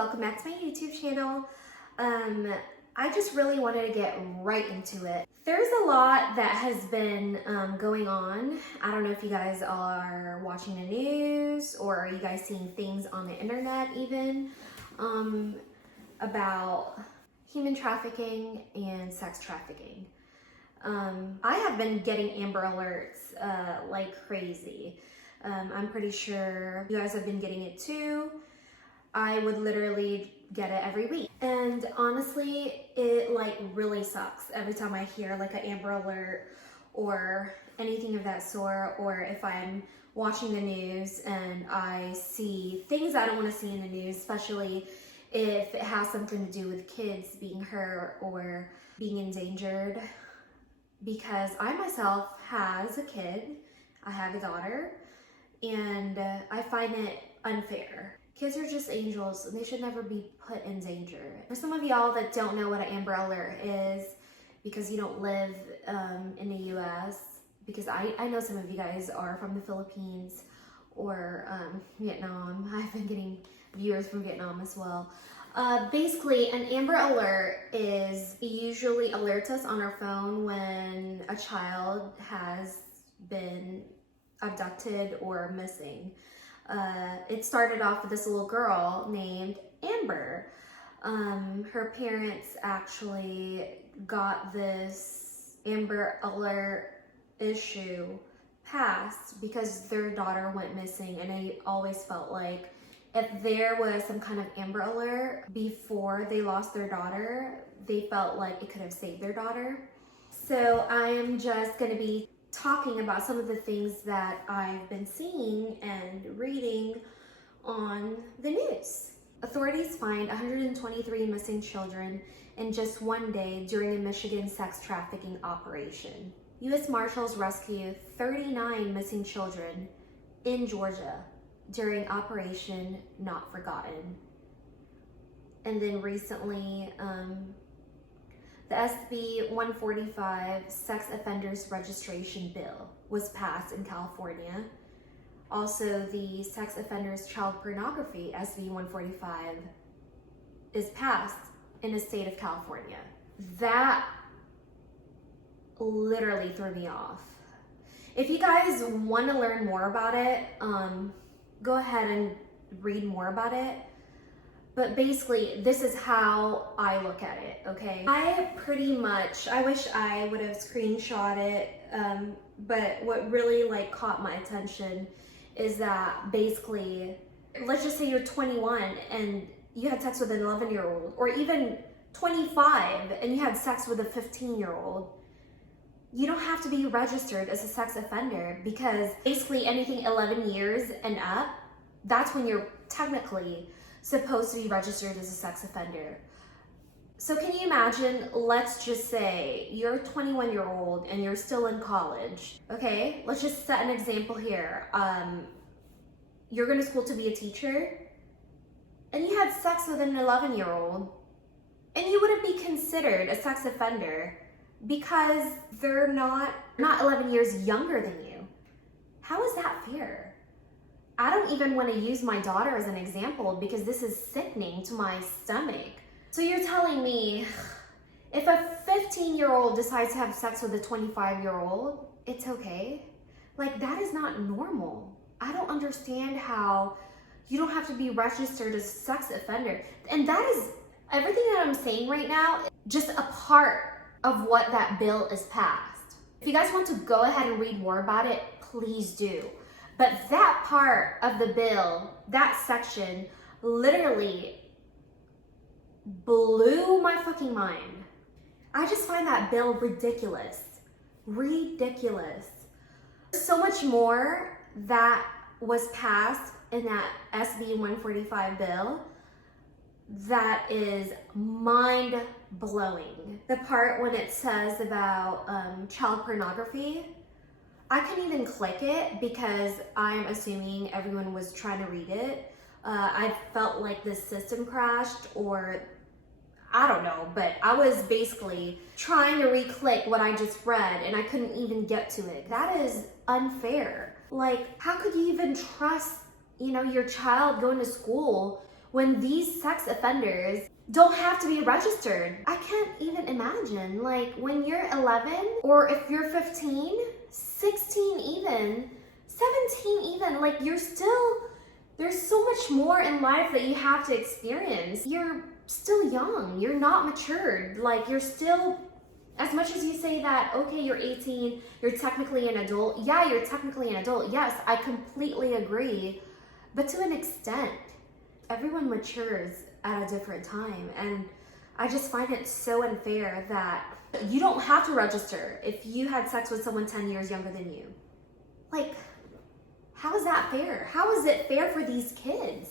welcome back to my YouTube channel. I just really wanted to get right into it. There's a lot that has been going on. I don't know if you guys are watching the news or are you guys seeing things on the internet even about human trafficking and sex trafficking. I have been getting Amber Alerts like crazy. I'm pretty sure you guys have been getting it too. I would literally get it every week. And honestly, it like really sucks every time I hear like an Amber Alert or anything of that sort, or if I'm watching the news and I see things I don't want to see in the news, especially if it has something to do with kids being hurt or being endangered. Because I myself has a kid, I have a daughter, and I find it unfair. Kids are just angels and they should never be put in danger. For some of y'all that don't know what an Amber Alert is, because you don't live in the US, because I know some of you guys are from the Philippines or Vietnam. I've been getting viewers from Vietnam as well. Basically, an Amber Alert is usually alerts us on our phone when a child has been abducted or missing. It started off with this little girl named Amber. Her parents actually got this Amber Alert issue passed because their daughter went missing, and they always felt like if there was some kind of Amber Alert before they lost their daughter, they felt like it could have saved their daughter. So I am just going to be talking about some of the things that I've been seeing and reading on the news. Authorities find 123 missing children in just one day during a Michigan sex trafficking operation. U.S. Marshals rescue 39 missing children in Georgia during Operation Not Forgotten. And then recently, the SB 145 Sex Offenders Registration Bill was passed in California. Also, the Sex Offenders Child Pornography SB 145 is passed in the state of California. That literally threw me off. If you guys want to learn more about it, go ahead and read more about it. But basically, this is how I look at it, okay? I wish I would have screenshot it, but what really like caught my attention is that basically, let's just say you're 21 and you had sex with an 11-year-old, or even 25 and you had sex with a 15-year-old. You don't have to be registered as a sex offender, because basically anything 11 years and up, that's when you're technically supposed to be registered as a sex offender. So can you imagine, let's just say you're a 21-year-old and you're still in college, okay? Let's just set an example here. You're going to school to be a teacher and you had sex with an 11-year-old and you wouldn't be considered a sex offender because they're not 11 years younger than you. How is that fair? I don't even want to use my daughter as an example because this is sickening to my stomach. So you're telling me if a 15-year-old decides to have sex with a 25-year-old, it's okay? Like, that is not normal. I don't understand how you don't have to be registered as a sex offender. And that is everything that I'm saying right now, just a part of what that bill is passed. If you guys want to go ahead and read more about it, please do. But that part of the bill, that section, literally blew my fucking mind. I just find that bill ridiculous. Ridiculous. So much more that was passed in that SB 145 bill that is mind-blowing. The part when it says about child pornography, I couldn't even click it because I'm assuming everyone was trying to read it. I felt like the system crashed, or I don't know, but I was basically trying to re-click what I just read and I couldn't even get to it. That is unfair. Like, how could you even trust, your child going to school when these sex offenders don't have to be registered. I can't even imagine, like when you're 11, or if you're 15, 16 even, 17 even, like you're still, there's so much more in life that you have to experience. You're still young, you're not matured, like you're still, as much as you say that, okay, you're 18, you're technically an adult. Yeah, you're technically an adult. Yes, I completely agree, but to an extent. Everyone matures at a different time, and I just find it so unfair that you don't have to register if you had sex with someone 10 years younger than you. Like, how is that fair? How is it fair for these kids?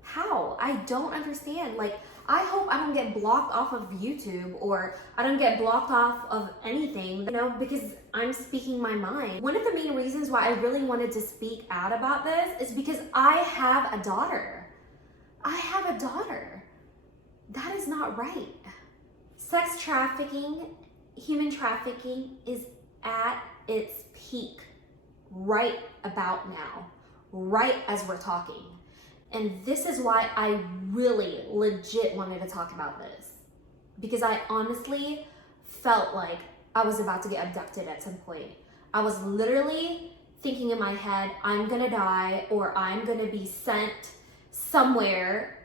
How? I don't understand. Like, I hope I don't get blocked off of YouTube, or I don't get blocked off of anything, you know, because I'm speaking my mind. One of the main reasons why I really wanted to speak out about this is because I have a daughter. I have a daughter. That is not right. Sex trafficking, human trafficking is at its peak right about now, right as we're talking. And this is why I really legit wanted to talk about this, because I honestly felt like I was about to get abducted at some point. I was literally thinking in my head, I'm gonna die, or I'm gonna be sent somewhere,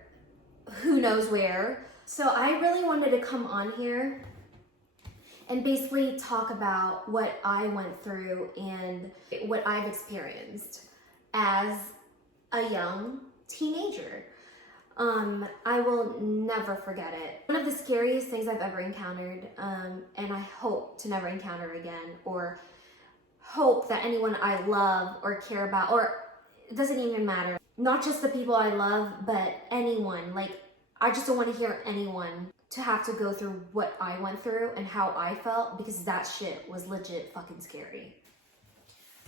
who knows where. So I really wanted to come on here and basically talk about what I went through and what I've experienced as a young teenager. I will never forget it. One of the scariest things I've ever encountered, and I hope to never encounter again, or hope that anyone I love or care about, or it doesn't even matter, not just the people I love, but anyone. Like, I just don't want to hear anyone to have to go through what I went through and how I felt, because that shit was legit fucking scary.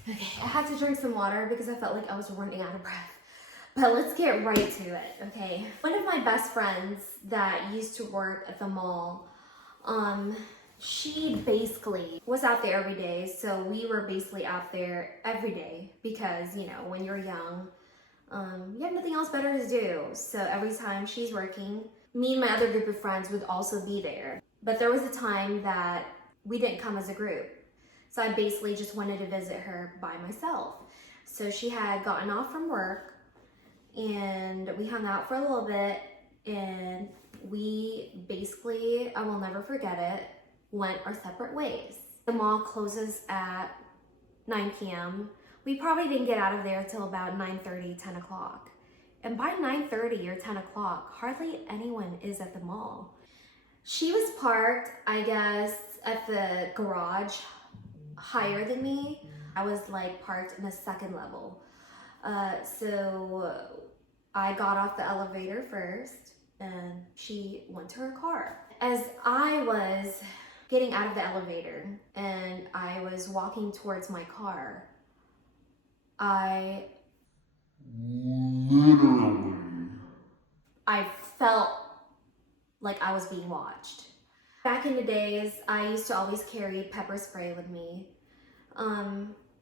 Okay, I had to drink some water because I felt like I was running out of breath. But let's get right to it, okay? One of my best friends that used to work at the mall, she basically was out there every day. So we were basically out there every day because, you know, when you're young, you have nothing else better to do. So every time she's working, me and my other group of friends would also be there. But there was a time that we didn't come as a group. So I basically just wanted to visit her by myself. So she had gotten off from work and we hung out for a little bit, and we basically, I will never forget it, went our separate ways. The mall closes at 9 p.m. We probably didn't get out of there till about 9:30, 10 o'clock. And by 9:30 or 10 o'clock, hardly anyone is at the mall. She was parked, I guess, at the garage higher than me. I was like parked in a second level. So I got off the elevator first and she went to her car. As I was getting out of the elevator and I was walking towards my car, I felt like I was being watched. Back in the days, I used to always carry pepper spray with me.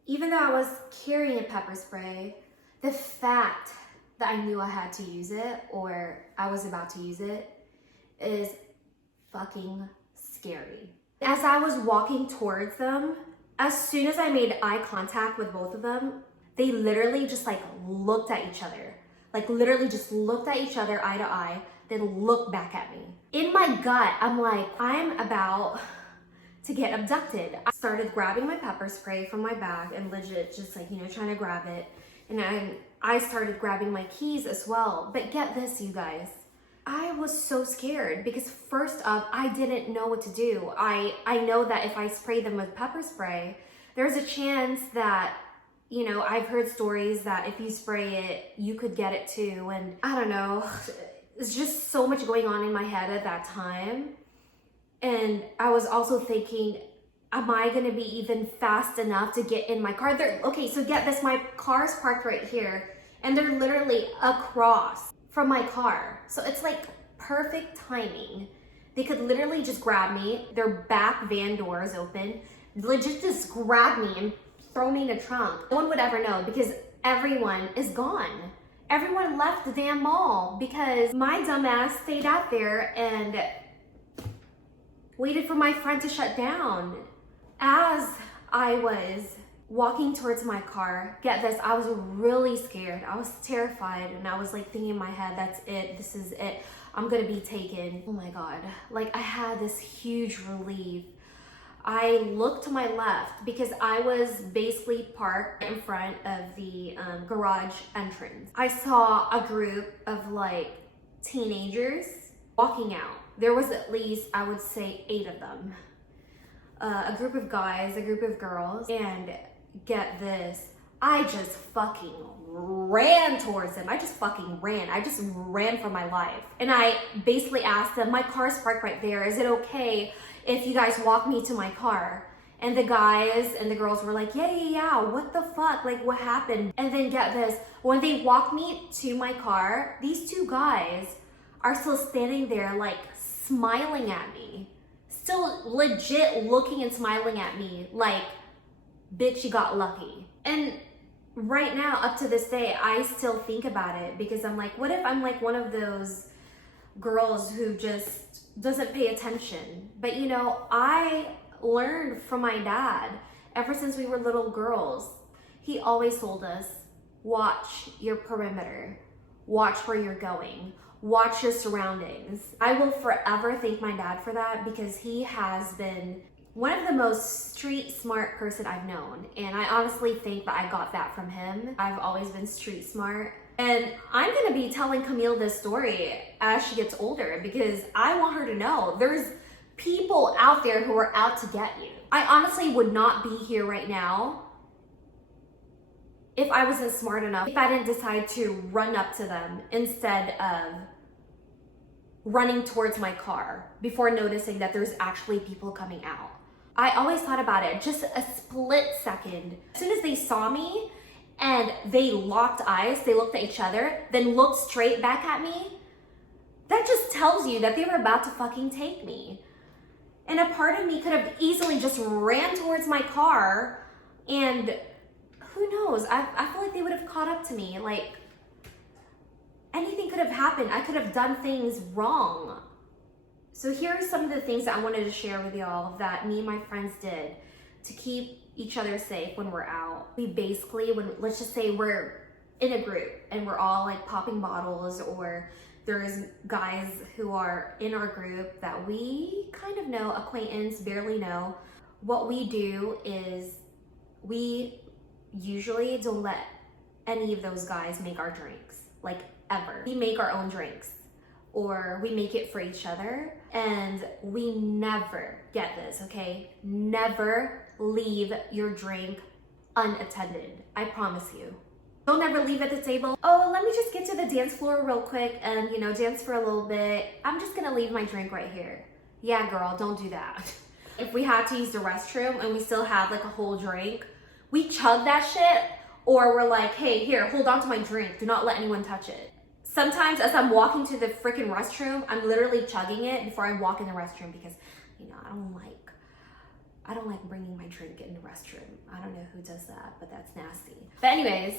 Even though I was carrying a pepper spray, the fact that I knew I had to use it, or I was about to use it, is fucking scary. As I was walking towards them, as soon as I made eye contact with both of them, they literally just like looked at each other. Like literally just looked at each other eye to eye, then looked back at me. In my gut, I'm like, I'm about to get abducted. I started grabbing my pepper spray from my bag and legit just like, you know, trying to grab it. And I started grabbing my keys as well. But get this, you guys. I was so scared because first off, I didn't know what to do. I know that if I spray them with pepper spray, there's a chance that, you know, I've heard stories that if you spray it, you could get it too. And I don't know, it's just so much going on in my head at that time. And I was also thinking, am I gonna be even fast enough to get in my car? Okay, so get this, my car's parked right here and they're literally across from my car. So it's like perfect timing. They could literally just grab me, their back van door is open, legit just grab me and throw me in the trunk. No one would ever know because everyone is gone. everyone left the damn mall because my dumbass stayed out there and waited for my friend to shut down. As I was walking towards my car, get this, I was really scared. I was terrified, and I was like thinking in my head, that's it, this is it, I'm gonna be taken. Oh my God, like I had this huge relief. I looked to my left because I was basically parked in front of the garage entrance. I saw a group of like teenagers walking out. There was at least, I would say, 8 of them. A group of guys, a group of girls, and get this, I just fucking ran towards them. I just fucking ran. I just ran for my life. And I basically asked them, my car's parked right there. Is it okay if you guys walk me to my car? And the guys and the girls were like, yeah, what the fuck? Like, what happened? And then get this, when they walked me to my car, these 2 guys are still standing there like smiling at me. Still legit looking and smiling at me like, bitch, you got lucky. And right now, up to this day, I still think about it because I'm like, what if I'm like one of those girls who just doesn't pay attention? But you know, I learned from my dad ever since we were little girls. He always told us, watch your perimeter, watch where you're going, watch your surroundings. I will forever thank my dad for that because he has been one of the most street smart person I've known. And I honestly think that I got that from him. I've always been street smart. And I'm gonna be telling Camille this story as she gets older because I want her to know there's people out there who are out to get you. I honestly would not be here right now if I wasn't smart enough, if I didn't decide to run up to them instead of running towards my car before noticing that there's actually people coming out. I always thought about it, just a split second. As soon as they saw me and they locked eyes, they looked at each other, then looked straight back at me, that just tells you that they were about to fucking take me. And a part of me could have easily just ran towards my car and who knows, I feel like they would have caught up to me. Like, anything could have happened. I could have done things wrong. So here are some of the things that I wanted to share with y'all that me and my friends did to keep each other safe when we're out. We basically, let's just say we're in a group and we're all like popping bottles, or there's guys who are in our group that we kind of know, acquaintance, barely know. What we do is we usually don't let any of those guys make our drinks, like ever. We make our own drinks, or we make it for each other, and we never, get this, okay? Never leave your drink unattended. I promise you. Don't ever leave at the table. Oh, let me just get to the dance floor real quick and, you know, dance for a little bit. I'm just gonna leave my drink right here. Yeah, girl, don't do that. If we had to use the restroom and we still had like a whole drink, we chug that shit, or we're like, hey, here, hold on to my drink. Do not let anyone touch it. Sometimes as I'm walking to the freaking restroom, I'm literally chugging it before I walk in the restroom because, you know, I don't like bringing my drink in the restroom. I don't know who does that, but that's nasty. But anyways,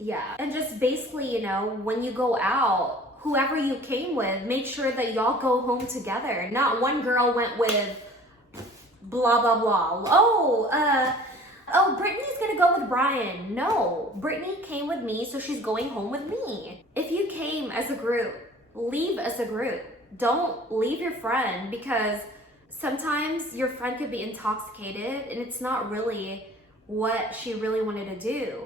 yeah. And just basically, you know, when you go out, whoever you came with, make sure that y'all go home together. Not one girl went with blah, blah, blah. Oh, Brittany's gonna go with Brian. No, Brittany came with me, so she's going home with me. If you came as a group, leave as a group. Don't leave your friend, because sometimes your friend could be intoxicated and it's not really what she really wanted to do.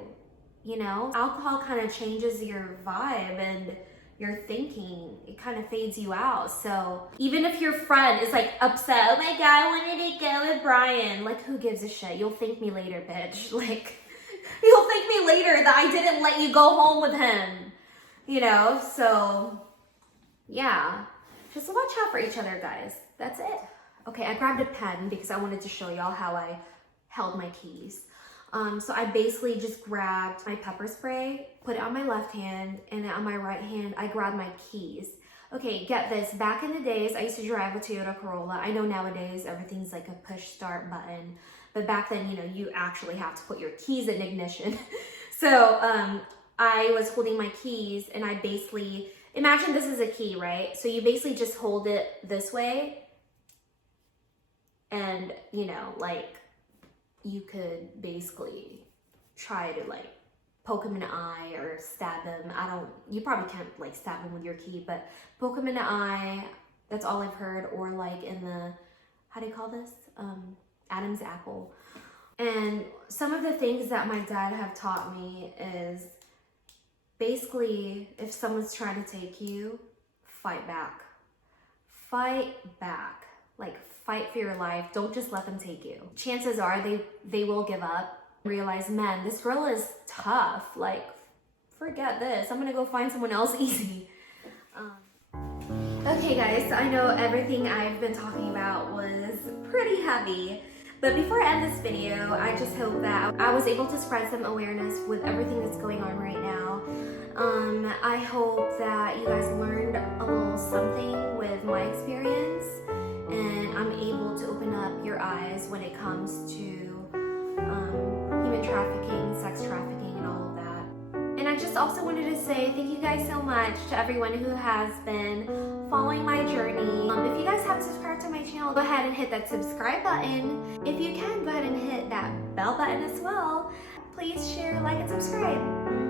You know, alcohol kind of changes your vibe and your thinking. It kind of fades you out. So even if your friend is like upset, oh my God, I wanted to go with Brian. Like, who gives a shit? You'll thank me later, bitch. Like, you'll thank me later that I didn't let you go home with him. You know, so yeah. Just watch out for each other, guys. That's it. Okay, I grabbed a pen because I wanted to show y'all how I held my keys. So I basically just grabbed my pepper spray, put it on my left hand, and then on my right hand, I grabbed my keys. Okay, get this. Back in the days, I used to drive a Toyota Corolla. I know nowadays everything's like a push start button, but back then, you know, you actually have to put your keys in ignition. So I was holding my keys and I basically, imagine this is a key, right? So you basically just hold it this way and, you know, like you could basically try to like poke him in the eye or stab him. You probably can't like stab him with your key, but poke him in the eye. That's all I've heard. Or like in the, how do you call this? Adam's apple. And some of the things that my dad have taught me is basically if someone's trying to take you, fight back. Fight back. Like fight for your life. Don't just let them take you. Chances are they will give up. Realize, man, this girl is tough. Like, forget this. I'm gonna go find someone else easy. Okay guys, so I know everything I've been talking about was pretty heavy, but before I end this video, I just hope that I was able to spread some awareness with everything that's going on right now. I hope that you guys learned a little something with my experience, and I'm able to open up your eyes when it comes to human trafficking, sex trafficking, and all of that. And I just also wanted to say thank you guys so much to everyone who has been following my journey. If you guys haven't subscribed to my channel, go ahead and hit that subscribe button. If you can, go ahead and hit that bell button as well. Please share, like, and subscribe.